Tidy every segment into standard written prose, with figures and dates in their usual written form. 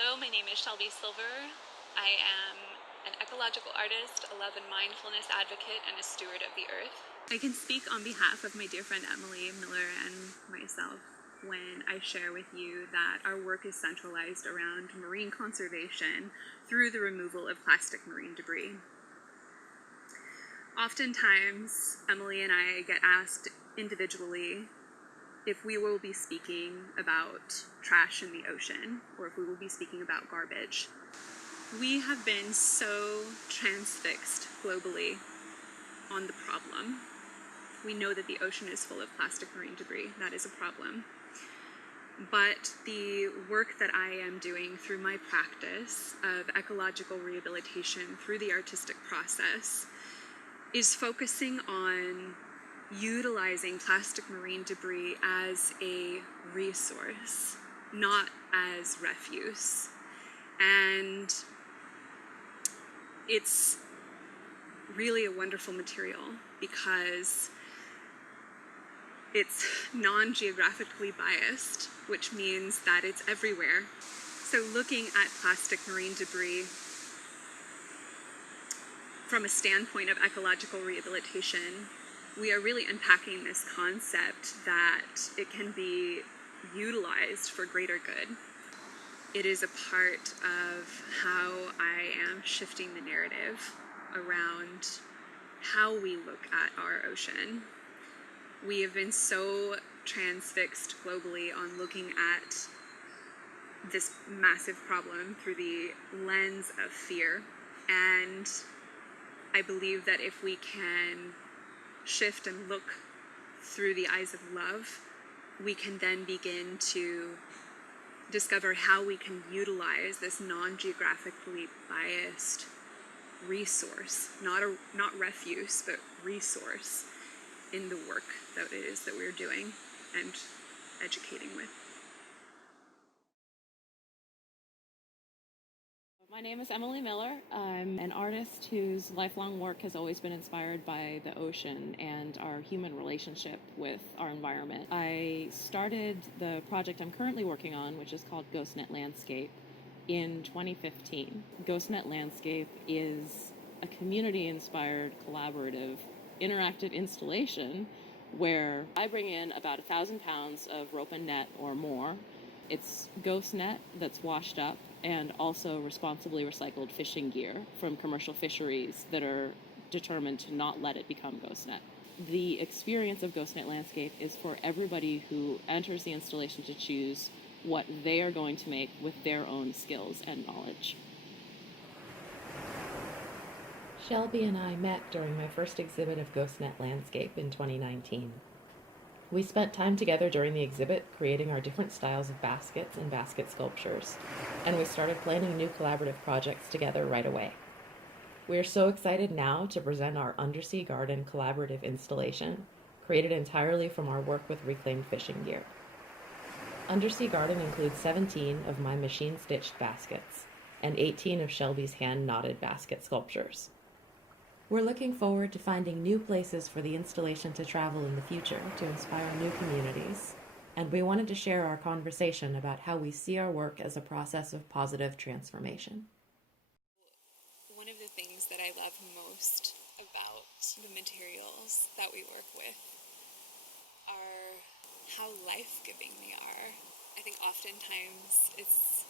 Hello, my name is Shelby Silver. I am an ecological artist, a love and mindfulness advocate, and a steward of the earth. I can speak on behalf of my dear friend Emily Miller and myself when I share with you that our work is centralized around marine conservation through the removal of plastic marine debris. Oftentimes, Emily and I get asked individually if we will be speaking about trash in the ocean, or if we will be speaking about garbage. We have been so transfixed globally on the problem. We know that the ocean is full of plastic marine debris. That is a problem. But the work that I am doing through my practice of ecological rehabilitation through the artistic process is focusing on utilizing plastic marine debris as a resource, not as refuse. And it's really a wonderful material because it's non-geographically biased, which means that it's everywhere. So looking at plastic marine debris from a standpoint of ecological rehabilitation, we are really unpacking this concept that it can be utilized for greater good. It is a part of how I am shifting the narrative around how we look at our ocean. We have been so transfixed globally on looking at this massive problem through the lens of fear. And I believe that if we can shift and look through the eyes of love, we can then begin to discover how we can utilize this non-geographically biased resource, not refuse, but resource in the work that it is that we're doing and educating with. My name is Emily Miller. I'm an artist whose lifelong work has always been inspired by the ocean and our human relationship with our environment. I started the project I'm currently working on, which is called GhostNet Landscape, in 2015. GhostNet Landscape is a community-inspired, collaborative, interactive installation where I bring in about 1,000 pounds of rope and net or more. It's ghost net that's washed up and also responsibly recycled fishing gear from commercial fisheries that are determined to not let it become ghost net. The experience of GhostNet Landscape is for everybody who enters the installation to choose what they are going to make with their own skills and knowledge. Shelby and I met during my first exhibit of GhostNet Landscape in 2019. We spent time together during the exhibit creating our different styles of baskets and basket sculptures, and we started planning new collaborative projects together right away. We are so excited now to present our Undersea Garden collaborative installation, created entirely from our work with reclaimed fishing gear. Undersea Garden includes 17 of my machine-stitched baskets and 18 of Shelby's hand-knotted basket sculptures. We're looking forward to finding new places for the installation to travel in the future to inspire new communities, and we wanted to share our conversation about how we see our work as a process of positive transformation. One of the things that I love most about the materials that we work with are how life-giving they are. I think oftentimes it's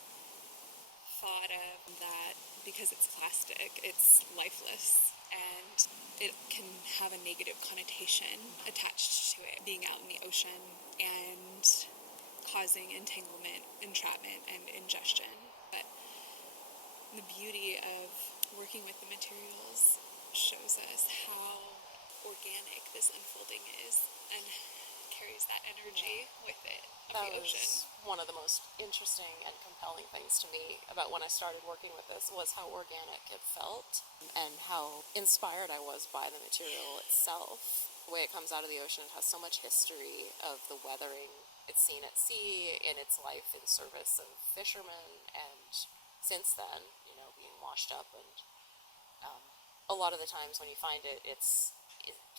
thought of that because it's plastic, it's lifeless, and it can have a negative connotation attached to it, being out in the ocean and causing entanglement, entrapment, and ingestion. But the beauty of working with the materials shows us how organic this unfolding is and carries that energy with it of the ocean. One of the most interesting and compelling things to me about when I started working with this was how organic it felt and how inspired I was by the material itself. The way it comes out of the ocean, it has so much history of the weathering it's seen at sea in its life in service of fishermen, and since then, being washed up, and a lot of the times when you find it, it's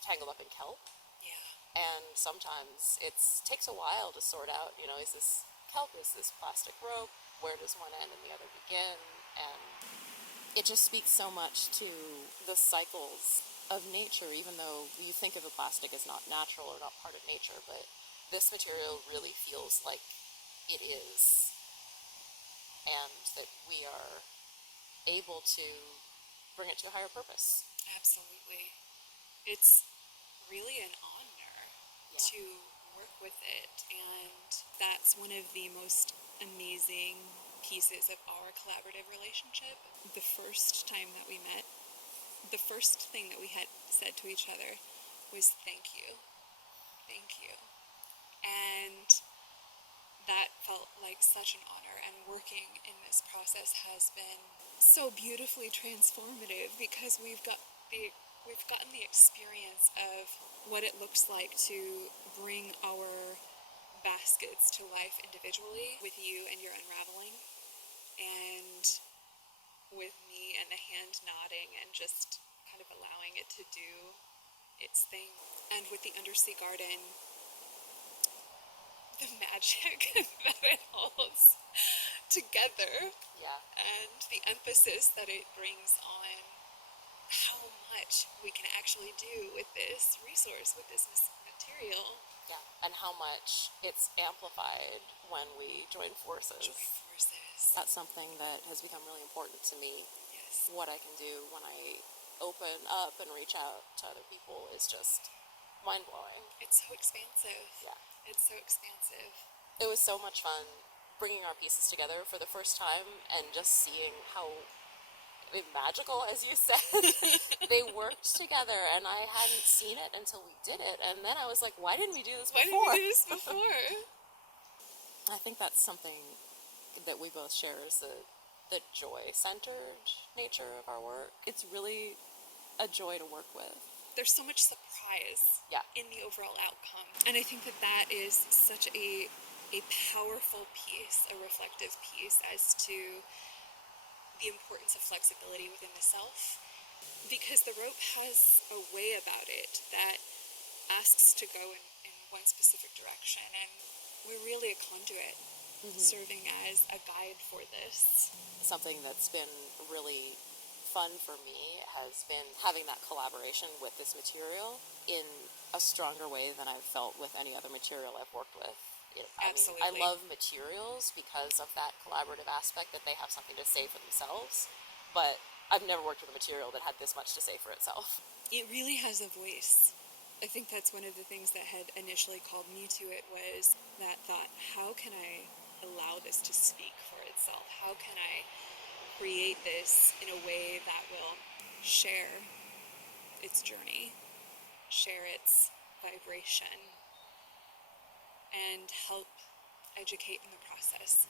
tangled up in kelp. Yeah. And sometimes it takes a while to sort out, is this kelp, is this plastic rope? where does one end and the other begin? And it just speaks so much to the cycles of nature, even though you think of a plastic as not natural or not part of nature, but this material really feels like it is, and that we are able to bring it to a higher purpose. Absolutely. It's really an honor to work with it, and that's one of the most amazing pieces of our collaborative relationship. The first time that we met, the first thing that we had said to each other was thank you. Thank you. And that felt like such an honor, and working in this process has been so beautifully transformative because we've gotten the experience of what it looks like to bring our baskets to life individually with you and your unraveling, and with me and the hand nodding and just kind of allowing it to do its thing. And with the Undersea Garden, the magic that it holds together, and the emphasis that it brings on how much we can actually do with this resource, with this material. Yeah, and how much it's amplified when we join forces. That's something that has become really important to me. Yes. What I can do when I open up and reach out to other people is just mind-blowing. It's so expansive. Yeah. It's so expansive. It was so much fun bringing our pieces together for the first time and just seeing how magical, as you said, they worked together, and I hadn't seen it until we did it, and then I was like, why didn't we do this before? Why didn't we do this before? I think that's something that we both share, is the joy-centered nature of our work. It's really a joy to work with. There's so much surprise in the overall outcome, and I think that is such a powerful piece, a reflective piece as to the importance of flexibility within the self, because the rope has a way about it that asks to go in one specific direction, and we're really a conduit, serving as a guide for this. Something that's been really fun for me has been having that collaboration with this material in a stronger way than I've felt with any other material I've worked with. Absolutely. I love materials because of that collaborative aspect, that they have something to say for themselves, but I've never worked with a material that had this much to say for itself. It really has a voice. I think that's one of the things that had initially called me to it, was that thought, how can I allow this to speak for itself? How can I create this in a way that will share its journey, share its vibration, and help educate in the process?